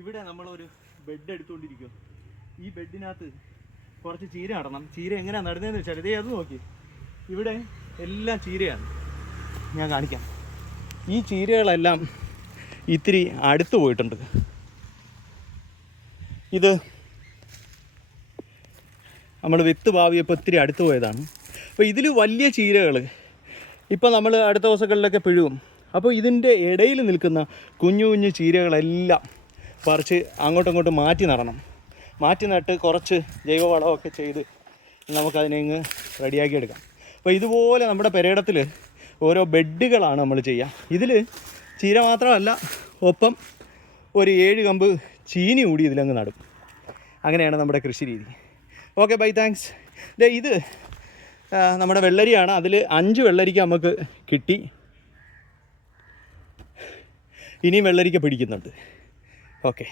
ഇവിടെ നമ്മളൊരു ബെഡ് എടുത്തുകൊണ്ടിരിക്കും. ഈ ബെഡിനകത്ത് കുറച്ച് ചീര നടണം. ചീര എങ്ങനെയാണ് നടുന്നതെന്ന് വെച്ചാൽ ഇതേ അത് നോക്കി, ഇവിടെ എല്ലാം ചീരയാണ്. ഞാൻ കാണിക്കാം. ഈ ചീരകളെല്ലാം ഇത്തിരി അടുത്ത് പോയിട്ടുണ്ട്. ഇത് നമ്മൾ വിത്ത് പാവിയപ്പോൾ ഇത്തിരി അടുത്ത് പോയതാണ്. അപ്പോൾ ഇതിൽ വലിയ ചീരകൾ ഇപ്പോൾ നമ്മൾ അടുത്ത ദിവസങ്ങളിലൊക്കെ പിഴുകും. അപ്പോൾ ഇതിൻ്റെ ഇടയിൽ നിൽക്കുന്ന കുഞ്ഞു കുഞ്ഞു ചീരകളെല്ലാം പറിച്ച് അങ്ങോട്ടും മാറ്റി നടണം. മാറ്റി നട്ട് കുറച്ച് ജൈവവളമൊക്കെ ചെയ്ത് നമുക്കതിനെ ഇങ്ങ് റെഡിയാക്കി എടുക്കാം. അപ്പോൾ ഇതുപോലെ നമ്മുടെ പെരയിടത്തിൽ ഓരോ ബെഡുകളാണ് നമ്മൾ ചെയ്യുക. ഇതിൽ ചീര മാത്രമല്ല, ഒപ്പം ഒരു 7 കമ്പ് ചീനി കൂടി ഇതിലങ്ങ് നടും. അങ്ങനെയാണ് നമ്മുടെ കൃഷി രീതി. Okay, bye, thanks. ഇത് നമ്മുടെ വെള്ളരിയാണ്. അതിൽ 5 വെള്ളരിക്ക നമുക്ക് കിട്ടി. ഇനിയും വെള്ളരിക്ക പിടിക്കുന്നുണ്ട്. ഓക്കെ.